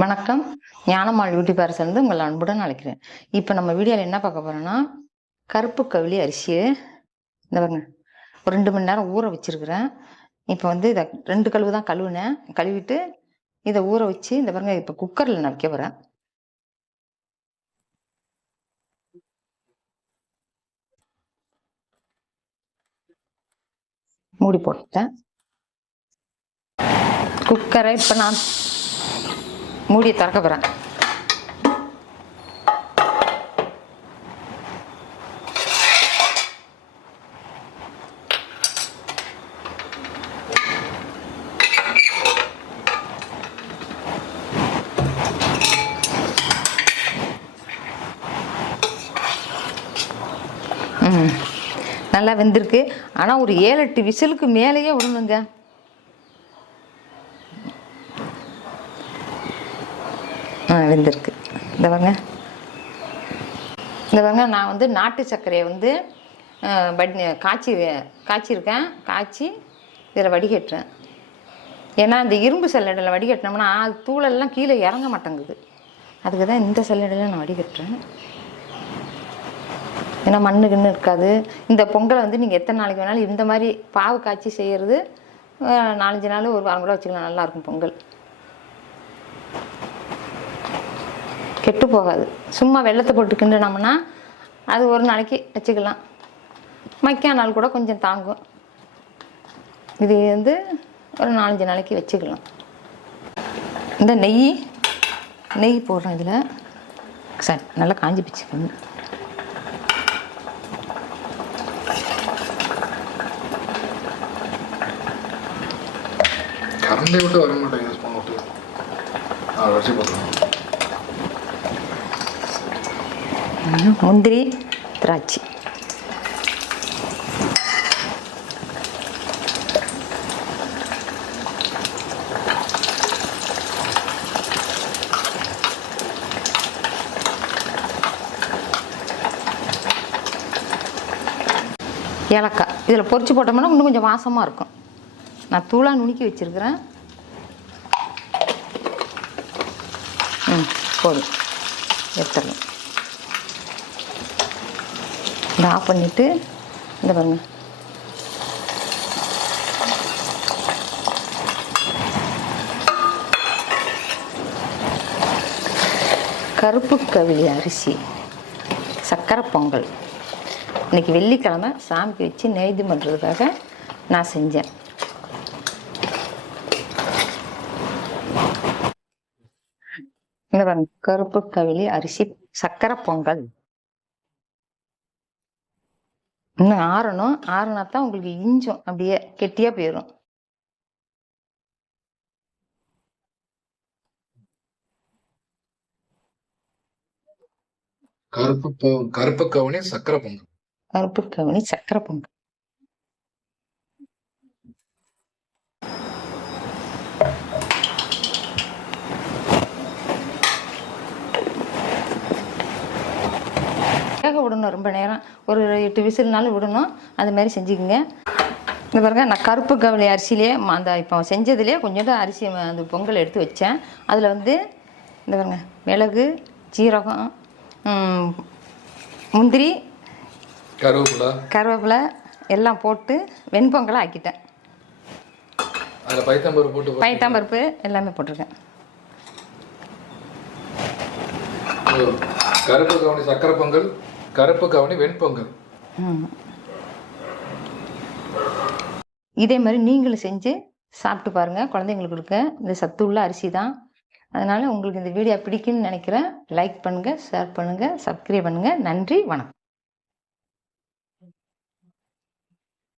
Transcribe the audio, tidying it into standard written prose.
வணக்கம். ஞானம்மாள் யூடியூபர்ஸ் வந்து உங்களை அன்புடன் அழைக்கிறேன். இப்போ நம்ம வீடியோவில் என்ன பார்க்க போறோம்னா, கருப்பு கவுளி அரிசியை இந்த பாருங்க ஒரு 2 மணி நேரம் ஊற வச்சிருக்கிறேன். இப்போ வந்து இதை 2 கழுவு தான் கழுவுனேன். கழுவிட்டு இதை ஊற வச்சு இந்த பாருங்க இப்போ குக்கரில் நான் வைக்க போகிறேன். மூடி போட்டேன் குக்கரை. இப்போ நான் மூடியை திறக்க போகிறேன். நல்லா வெந்திருக்கு. ஆனால் ஒரு 7-8 விசிலுக்கு மேலேயே விடணுங்க. வெந்திருக்கு. இந்த பாருங்க நான் வந்து நாட்டு சர்க்கரையை வந்து காய்ச்சிருக்கேன். காய்ச்சி இதில் வடிகட்டுறேன். ஏன்னா இந்த இரும்பு சல்லடையில் வடிகட்டினோம்னா அது தூளெல்லாம் கீழே இறங்க மாட்டேங்குது. அதுக்கு தான் இந்த சல்லடையில் நான் வடிகட்டுறேன். ஏன்னா மண்ணு கிண்ணு இருக்காது. இந்த பொங்கலை வந்து நீங்கள் எத்தனை நாளைக்கு வேணாலும் இந்த மாதிரி பாவு காய்ச்சி செய்கிறது 4-5 நாள் ஒரு வாரம் கூட வச்சுக்கலாம். நல்லாயிருக்கும் பொங்கல், கெட்டு போகாது. சும்மா வெள்ளத்தை போட்டு கிண்டுனோம்னா அது ஒரு நாளைக்கு வச்சுக்கலாம். மக்கியா நாள் கூட கொஞ்சம் தாங்கும். இது வந்து ஒரு 4-5 நாளைக்கு வச்சுக்கலாம். இந்த நெய் போடுறோம் இதில். சரி, நல்லா காஞ்சி பிச்சுக்கணும். கரண்டை விட்டு வர மாட்டேங்க. ஸ்பூன் விட்டு வச்சு போட்டுருவோம். முந்திரி, திராட்சை, ஏலக்காய் இதில் பொரிச்சு போட்டோம்னா இன்னும் கொஞ்சம் வாசமாக இருக்கும். நான் தூளாக நுணுக்கி வச்சுருக்கிறேன். போதும், எடுத்துடலாம். இதை ஆஃப் பண்ணிவிட்டு இந்த பாருங்க கருப்பு கவுளி அரிசி சக்கரை பொங்கல். இன்னைக்கு வெள்ளிக்கிழமை சாமிக்கு வச்சு நெய்து பண்ணுறதுக்காக நான் செஞ்சேன். இந்த பாருங்க கருப்பு கவுளி அரிசி சக்கரை பொங்கல். இன்னும் ஆறணும். ஆறுனா தான் உங்களுக்கு இஞ்சும் அப்படியே கெட்டியா போயிடும். கருப்பு கவுனி சக்கரை பொங்கல். கருப்பு கவுனி சக்கரை பொங்கல். வேக விடணும். ரொம்ப நேரம் ஒரு 8 விசில்னாலும் விடணும். அது மாதிரி செஞ்சுக்கோங்க. இந்த பாருங்க நான் கருப்பு கவுளி அரிசியிலே அந்த இப்போ செஞ்சதுலேயே கொஞ்சோண்டு அரிசி அந்த பொங்கல் எடுத்து வச்சேன். அதில் வந்து இந்த பாருங்க மிளகு, ஜீரகம், முந்திரி, கருவேப்பிலை எல்லாம் போட்டு வெண்பொங்கலாக ஆக்கிட்டேன். பைத்தாம்பருப்பு எல்லாமே போட்டிருக்கேன். கருப்பு கவுனி சக்கரை பொங்கல், கருப்பு கவுனி வெண்பொங்கல். இதே மாதிரி நீங்களும் செஞ்சு சாப்பிட்டு பாருங்க. குழந்தைங்களுக்கு கொடுக்க. இந்த சத்து உள்ள அரிசி தான். அதனால உங்களுக்கு இந்த வீடியோ பிடிக்குன்னு நினைக்கிறேன். லைக் பண்ணுங்க, ஷேர் பண்ணுங்க, சப்ஸ்கிரைப் பண்ணுங்க. நன்றி, வணக்கம்.